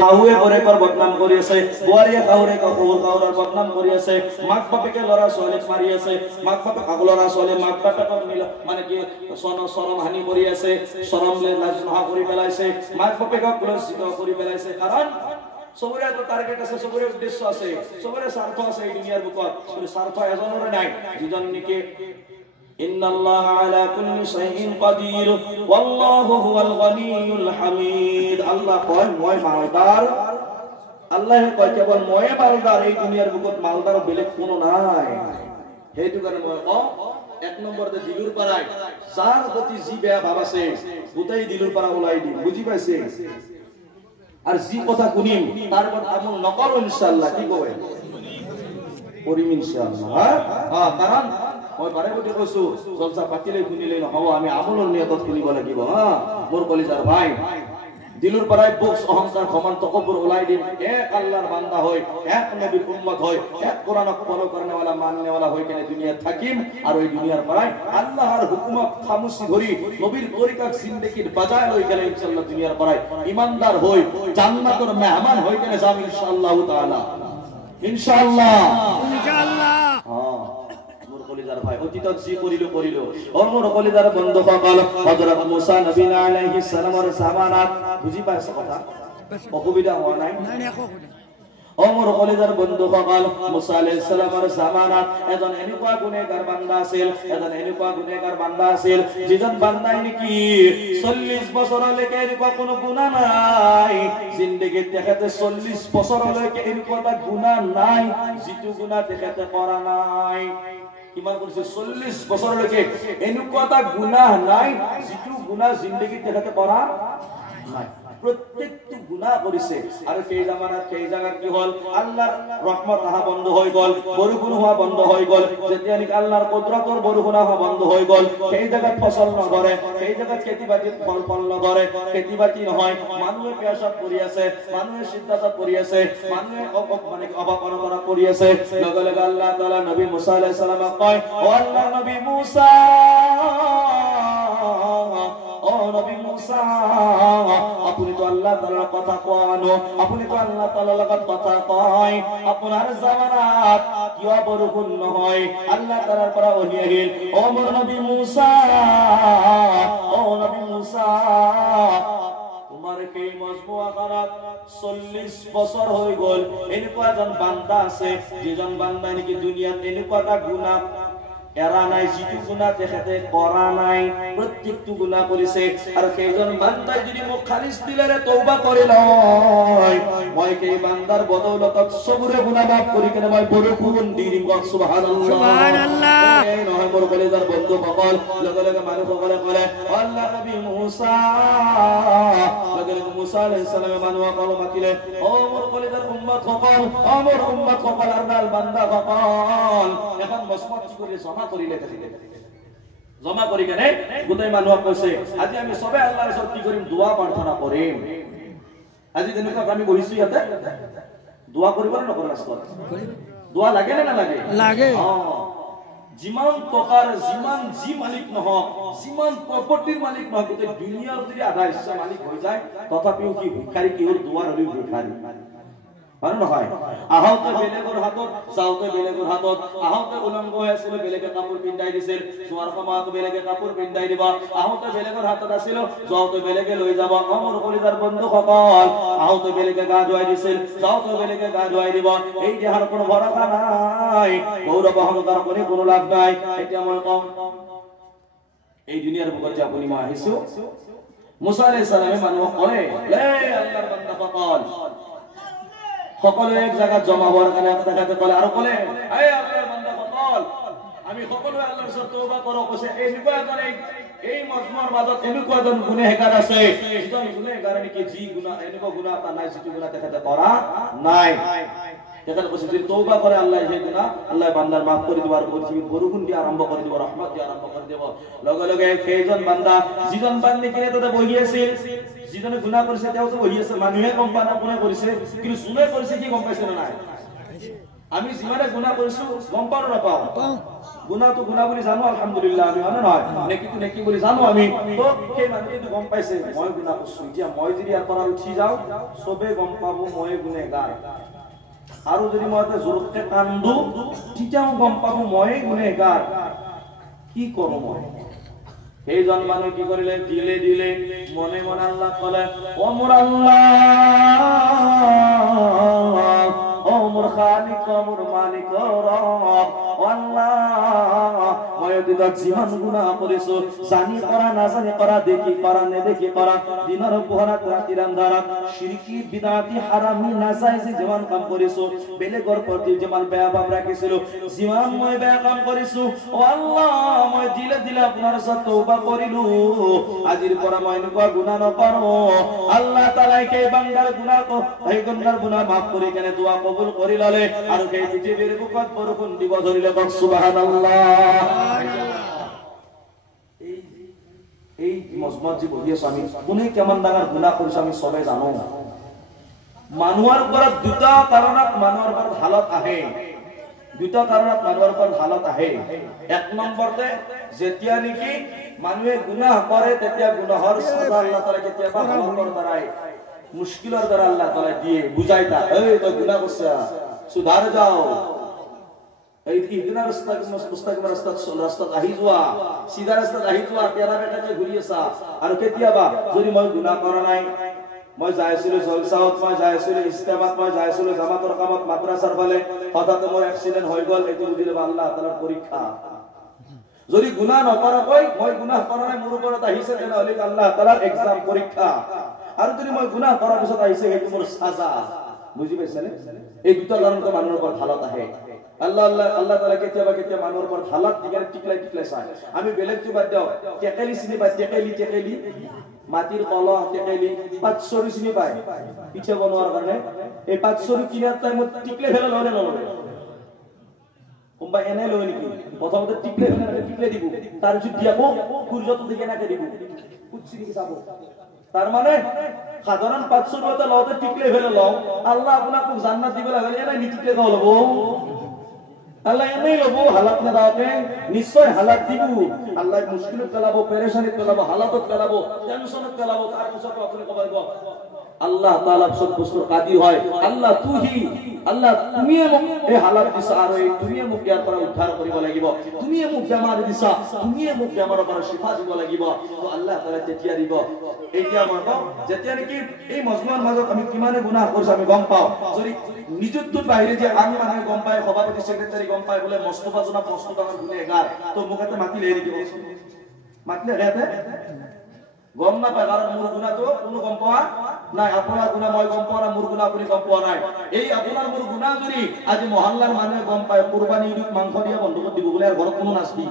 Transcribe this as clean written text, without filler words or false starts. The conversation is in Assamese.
শাহুৱে বৰেকৰ বদনাম কৰি আছে, বোৱাৰীয়ে শাহুৰে কাহুৰৰ বদনাম কৰি আছে, মাক বাপেকে ল'ৰা ছোৱালীক মাৰি আছে, মাক বাপেক ল'ৰা ছোৱালী মাক বাপেকক মানে কি চৰম হানি কৰি আছে, চৰম লাজ নহা কৰি পেলাইছে, মাক বাপেকক লজ্জিত কৰি পেলাইছে। কাৰণ সবৰে এটা টাৰ্গেট আছে, সবৰে উদ্দেশ্য আছে, সবৰে স্বাৰ্থ আছে এই দুনিয়াৰ বুকত। কিন্তু স্বাৰ্থ এজনৰে নাই, যিজন নেকি ইন্নাল্লাহা আলা কুল্লি শাইইন কাদির ওয়াল্লাহু হুয়াল গনিয়ুল হামিদ। আল্লাহ কয় মই মালদার, আল্লাহ কয় কেবল মই মালদার, এই দুনিয়ার বুকত মালদার বেলেগ কোনো নাই। সেইটো কাৰণে মই এক নম্বৰতে দিলুৰ পাৰাই যাৰ প্ৰতি যি বেয়া ভাব আছে গোটেই দিলুৰ পৰা ওলাই দিম, বুজি পাইছে? আর যি কথা শুনিম তার পর আমল নকর ইনশাআল্লাহ, কি কয় করিম ইনশাআল্লাহ। হ্যাঁ, কারণ মই বাৰে গতি কৈছো জলসা পাতিলে শুনিলে নহব, আমি আমলৰ নিয়তত শুনিব লাগিব। হ্যাঁ মোৰ কলিজাৰ ভাই, দিলুৰ পৰাই বক্স অহংকাৰ ঘমন তকব্বুর ওলাই দিম, এক আল্লাহর বান্দা হয়, এক নবীর উম্মত হয়, এক কোরআনক ফলো করনেওয়ালা মাননেওয়ালা হই কেনে দুনিয়াত থাকিম। আর ওই দুনিয়ার পৰাই আল্লাহৰ হুকুমত খামুশি ধৰি নবীৰ তৰিকাক জিন্দেগিৰ বাজায় লই গেলে ইনশাআল্লাহ দুনিয়াৰ পৰাই ইমানদার হই জান্নাতের মেহমান হই কেনে যাম ইনশাআল্লাহ তাআলা, ইনশাআল্লাহ ইনশাআল্লাহ। হ্যাঁ মোর কলিজার ভাই, অতীতত যি করিলো করিলো। ওর মোর কলিজার বন্ধু সকল, হযরত মুসা নবী আলাইহিস সালামের জামানাত, বুঝি পাইছ কথা? অসুবিধা হওয়া নাই? ওমর কলিজার বন্ধু সকল, মুসা আলাইহিস সালামের জামানাত এজন এনেকুৱা গুনেহগাৰ বান্দা আছিল, এজন এনেকুৱা গুনেহগাৰ বান্দা আছিল যিজন বান্দাই নেকি 40 বছৰলৈকে এনেকুৱা কোনো গুনাহ নাই, জিন্দেগীত তেখেতে 40 বছৰলৈকে এনেকুৱা এটা গুনাহ নাই যিটো গুনাহ তেখেতে কৰা নাই। কিমান কৰিছে? 40 বছৰলৈকে এনেকুৱা এটা গুনাহ নাই যিটো গুনাহ জিন্দেগীত তেখেতে কৰা নাই। প্রত্যেকটি গুনাহ করেছে। আর সেই জামানাত সেই জায়গা কি হল, আল্লাহর রহমত আহা বন্ধ হয়ে গেল, বরুণ হওয়া বন্ধ হয়ে গেল, যেতিয়া নাকি আল্লাহর কুদরতর বরুণ হওয়া বন্ধ হয়ে গেল, সেই জায়গা ফসল নগরে, সেই জায়গা খেতিবাতি ফল নগরে, খেতিবাতি নহয়, মানুহে পেশাব কৰি আছে, মানুহে সিদ্ধান্ত কৰি আছে, মানুহে মানে অভাৱ অনটন কৰি আছে। লগে লগে আল্লাহ তাআলা নবী মুসা আলাইহিস সালামক কয়, ও আল্লাহ নবী মুসা, ও নবী মুসা, আপনি তো আল্লাহ তাআলার কথা কোয়ানো, আপনি তো আল্লাহ তাআলার লগত কথা কয়, আপনার জামানাত কিয়া বরকত নহয়, আল্লাহ তাআলার পৰা ওহি আহিল, ও মোৰ নবী মুসা, ও নবী মুসা, তোমাৰ এই মজমুআ খানাত 40 বছৰ হই গল, এনেকুৱা এজন বান্দা আছে যিজন বান্দা নেকি দুনিয়াত এনেকুৱা এটা গুনাহ এৰা নাই যিটো গুনাহ তেখেতে কৰা নাই, প্ৰত্যেকটো গুনাহ কৰিছে। আৰু সেইজন বান্দাই যদি মোক খালিছ দিলেৰে তওবা কৰি লয়, মই সেই বান্দাৰ বদৌলতত সবৰে গুনাহ মাফ কৰি কেনে মই বৰষুণ দি দিম। সুবহানাল্লাহ সুবহানাল্লাহ। এই নহয় মোৰ কলিজাৰ বন্ধু সকল, লগে লগে মানুহ সকলে ক'লে আল্লাহ নবী মুসা, লগে লগে মুসা আলাইহিস সালামে মানুহসকল মাতিলে, ও মোৰ কলিজাৰ উম্মত সকল, ও মোৰ উম্মত সকল, আল্লাহৰ বান্দা সকল, এখন মসনদ কৰি জমা কৰিলে, জমা কৰি কেনে গোটেই মানুহক কৈছে, আজি আমি সবে আল্লাহৰ ওচৰত কি কৰিম? দোয়া প্ৰাৰ্থনা কৰিম। আজি যেনেকুৱা আমি বহিছো ইয়াতে, দোয়া কৰিব নে নকৰা? ৰাস্তাত দোয়া লাগে নে নালাগে? লাগে। যিমান টকাৰ যিমান যি মালিক নহওক, যিমান প্ৰপাৰ্টিৰ মালিক নহওক, গোটেই দুনিয়াৰ যদি আধা হিস্সা মালিক হৈ যায়, তথাপিও কি ভিক্ষাৰী, কিহৰ দোৱাৰ হলেও ভিক্ষাৰী, হয় নহয়? আহোতে বেলেগৰ হাতত, যাওঁতে বেলেগৰ হাতত, আহোতে উলংগ হৈ আছিল বেলেগে কাপোৰ পিন্ধাই দিছিল, যোৱাৰ সময়ত বেলেগে কাপোৰ পিন্ধাই দিব, আহোতে বেলেগৰ হাতত আছিল, যাওঁতে বেলেগে লৈ যাব। মোৰ কলিজাৰ বন্ধুসকল, আহোতে বেলেগে গা ধুৱাই দিছিল, যাওঁতে বেলেগে গা ধুৱাই দিব, এই দেহৰ কোনো ভৰসা নাই, গৌৰৱ অহংকাৰ কৰি কোনো লাভ নাই। এতিয়া মই কওঁ, এই দুনিয়াৰ বুকত যে আপুনি মই আহিছো, মুসা আলাইহিস সালামে মানুহক কলে, এই আল্লাহৰ বান্দাসকল, সকলে এক জায়গা জমা হওয়াৰ কাৰণে দেখাতে কলে, আৰ কলে, এই আল্লাহৰ বান্দাসকল, আমি সকলে আল্লাহৰ ওচৰত তওবা কৰো। কৈছে এনেকুৱা এজন এই মজমুৰ মাজত এনেকুৱা এজন গুনেহগাৰ আছে, যিজন গুনেহগাৰ নেকি যি গুনাহ, এনেকুৱা গুনাহ এটা নাই যিটো গুনাহ তেখেতে কৰা নাই। তেখেতে কৈছে যদি তওবা কৰে আল্লাহ সেই গুনাহ আল্লাহ বান্দাৰ মাফ কৰি দিব, আৰু পৃথিৱীত বৰষুণ দিয়া আৰম্ভ কৰি দিব, ৰহমত দিয়া আৰম্ভ কৰি দিব। লগে লগে সেইজন বান্দা, যিজন বান্দি কিনে তাতে বহি আছিল, যিজনে গুনাহ কৰিছে তেওঁতো বহি আছে, মানুহে গম পোৱা নাই কোনে কৰিছে, কিন্তু যোনে কৰিছে কি গম পাইছে নে নাই? আমি যিমানে গুনাহ কৰিছো গম পাও না নাপাও? গুনাহটো গুনাহ বুলি জানো আলহামদুলিল্লাহ আমি হয় নহয় নেকিটো নেকি বুলি জানো আমি তো সেই মানুহটো গম পাইছে মই গুনাহ কৰিছো এতিয়া মই যদি ইয়াৰ পৰা উঠি যাওঁ সবে গম পাব মই গুনেহগাৰ আৰু যদি মই এটা জোৰকে কান্দো তেতিয়াও গম পাব মই গুনেহগাৰ কি কৰো মই সেইজন মানুহ কি কৰিলে দিলে দিলে মনে মনে আল্লাহ কলে ও মোৰ আল্লাহ ও মোৰ খালিক ও মোৰ মালিক ও ৰব আল্লাহ মই দিনত যিমান গুনাহ কৰিছো জানি কৰা নাজানি কৰা দেখি কৰা নেদেখি কৰা দিনৰ পোহৰত ৰাতিৰ আন্ধাৰত শিৰকি বিদআতি হাৰামি নাজায়েজ যিমান কাম কৰিছো বেলেগৰ প্ৰতি যিমান বেয়া ভাব ৰাখিছিলো যিমান মই বেয়া কাম কৰিছো ও আল্লাহ মই দিলে দিলে আপোনাৰ ওচৰত তওবা কৰিলো আজিৰ পৰা মই এনেকুৱা গুনাহ নকৰো আল্লাহ তাআলাই এই বান্দাৰ গুনাহ এই গুনাহৰ গুনাহ maaf কৰি কেনে দোয়া কবুল কৰি ললে আৰু সেই পৃথিৱীৰ বুকত বৰষুণ দিব ধৰিলে সুবহানাল্লাহ এই মজমত যে বহি আছো আমি কোনে কেমন ডাঙৰ গুনাহ কৰিছো আমি সবে জানো মানুহৰ ওপৰত দুটা কাৰণত মানুহৰ ওপৰত হালত আহে দুটা কাৰণত মানুহৰ ওপৰত হালত আহে এক নম্বৰতে যেতিয়া নেকি মানুহে গুনাহ কৰে তেতিয়া গুনাহৰ সাজা আল্লাহ তাআলা কেতিয়াবা হালতৰ দ্বাৰাই মুশকিলৰ দ্বাৰা আল্লাহ তাআলা দিয়ে বুঝাইতা এই তো গুনাহ কৰছা সুধাৰ যাও এই ইদিনা ৰাস্তা মুস্তাকিম ৰাস্তা আহি যোৱা সিধা ৰাস্তা আহি যোৱা তেৰা বেটাকে ঘুৰি আছা আৰু কেতিয়াবা যদি মই গুনাহ কৰা নাই মই যাইছিলো জলসাত মই যাইছিলো ইস্তেমাত মই যাইছিলো জামাতৰ কামত মাদ্ৰাসাৰ ফালে হঠাৎ মোৰ এক্সিডেন্ট হৈ গল এটো বুজিলে আল্লাহ তাআলাৰ পৰীক্ষা যদি গুনাহ নকৰাকৈ মই গুনাহ কৰা নাই মোৰ ওপৰত আহিছে তেনেহলে আল্লাহ তাআলাৰ এক্সাম পৰীক্ষা আৰু যদি মই গুনাহ কৰাৰ পিছত আহিছে সেইটো মোৰ সাজা বুজি পাইছানে এই দুটা কাৰণত মানুহৰ ওপৰত হালত আহে আল্লাহ তাআলা কেতিয়াবা কেতিয়াবা মানুহৰ ওপৰত হালত দিগৰে টিকলাই চায় আমি বেলেগটো বাদ দিও টেকেলি চিনি পাই টেকেলি মাটিৰ কলহ টেকেলি 500 চিনি পায় পিঠা বনোৱাৰ কাৰণে এই 500 কিনাৰ টাইমত টিকলে ফেলে ললে নললে কোনবা এনে লয় নেকি প্ৰথমতে টিকলে দিব তাৰ পিছত দিয়াব সূৰ্যটো দিকে নাকে দিব কুচি কি চাব তার মানে সাধারণ 500 টাকা লওতে টিকলে ফেলে লও আল্লাহ আপনাকে জান্নাত দিবে লাগলে এনে নিটিকলে দাও লবো আল্লাহ এনেই লবো হালাত না দাওতে নিশ্চয় হালাত দিব আল্লাহ মুশকিলত ফেলাবো পেরেশানিত ফেলাবো হালাতত ফেলাবো টেনশনত ফেলাবো তার পিছতো আপনি কবাইব আল্লাহ তাআলা সব বস্তুর কাদির হয় আল্লাহ আল্লাহ তুমি এই হালাত দিছা আর এই তুমি মোক ইয়াৰ পৰা উদ্ধাৰ কৰিব লাগিব তুমি মোক বেমাৰ দিছা তুমি মোক বেমাৰৰ পৰা শিফা দিব লাগিব তো আল্লাহ তাআলা তেতিয়া দিব এতিয়া মই কম যেতিয়া নেকি এই মজমুৰ মাজত আমি কিমানে গুনাহ কৰিছো আমি গম পাও যদি নিজুতটোৰ বাহিৰে যে আমি মানুহে গম পায় সভাপতি সেক্ৰেটাৰী গম পায় বলে মস্তফা জনা মস্তফা ডাঙৰ গুনেহগাৰ তো মোক এটা মাতিলে নেকি মাতিলে হেতে গম না পায় কারণ মোৰ গুনাহটো কোনো গম পোৱা নাই আপোনাৰ গুনাহ মই গম পোৱা নাই মোৰ গুনাহ আপুনি গম পোৱা নাই এই আপোনাৰ মোৰ গুনাহ যদি আজি মহল্লাৰ মানুহে গম পায় কুৰবানী মাংস দিয়া বন্ধ কৰি দিব বলে আৰ ঘৰত কোনো নাচবি